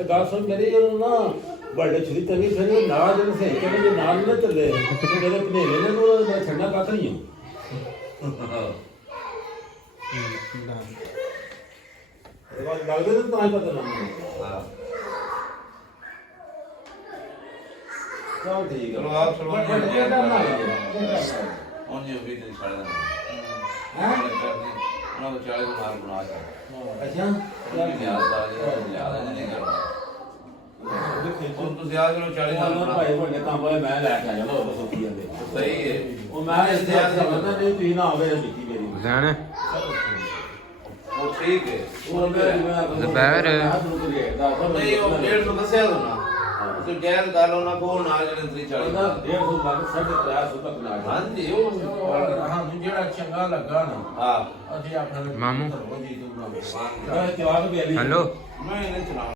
ਤੇ ਗੱਲ ਸੁਣ ਮੇਰੀ ਉਹਨੂੰ ਨਾ ਵੱਡੇ ਛੁਰੀ ਤੰਗੀ ਫਿਰ ਨਾਲ ਜਿਹੜੇ ਸਹੀ ਕਹਿੰਦੇ ਨਾਲ ਨਾ ਚੱਲੇ ਤੇ ਮੇਰੇ ਭਨੇਰੇ ਨੇ ਨੂੰ ਮੈਂ ਛੱਡਣਾ ਕੱਖ ਨਹੀਂ ਇਹ ਗੱਲ ਦੇ ਤਾਂ ਹੀ ਪਤਾ ਲੱਗਦਾ ਹਾਂ ਚਲ ਠੀਕ ਚਲੋ ਆਪ ਚਲੋ ਹੈ ਉਹਨੇ ਵੀ ਤੇ ਛੱਡ ਦੇਣਾ ਹਾਂ ਉਹਨਾਂ ਨੂੰ ਚਾਲੇ ਮਾਰ ਬਣਾ ਕੇ ਅੱਛਾ ਯਾਦ ਨਹੀਂ ਕਰਨਾ ਹੁਣ ਤੁਸੀਂ ਆ ਚਲੋ 40 ਨਾਲ ਉਹਨਾਂ ਭਾਈ ਵੱਡੇ ਕੰਮ ਵਾਲੇ ਮੈਂ ਲੈ ਕੇ ਆ ਜਾਣਾ ਉਹ ਸੋਚੀ ਜਾਂਦੇ ਸਹੀ ਹੈ ਉਹ ਮੈਂ ਇਸ ਦੇ ਆਸ ਸਮਝਦਾ ਨਹੀਂ ਤੁਸੀਂ ਨਾ ਆਵੇ ਮਿੱਟੀ ਮੇਰੀ ਲੈਣ ਉਹ ਠੀਕ ਹੈ ਉਹ ਮੈਂ ਦੁਪਹਿਰ ਨਹੀਂ ਉਹ 150 ਦੱਸਿਆ ਨਾ ਤੁਸੀਂ ਗੈਰ ਗੱਲ ਉਹਨਾਂ ਕੋਲ ਨਾ ਜਿਹੜੇ ਤੁਸੀਂ 40 ਉਹਦਾ 150 ਲੱਗ 350 ਤੱਕ ਨਾ ਹਾਂਜੀ ਉਹ ਸਾਨੂੰ ਜਿਹੜਾ ਚੰਗਾ ਲੱਗਾ ਨਾ ਹਾਂ ਅਸੀਂ ਆਖਾਂਗੇ ਮਾਮੂ। ਜੀ ਤੂੰ ਨਾ ਮੈਂ ਜਵਾਬ ਦੇ ਲਈ ਹੈਲੋ ਮੈਂ ਨਹੀਂ ਚਲਾ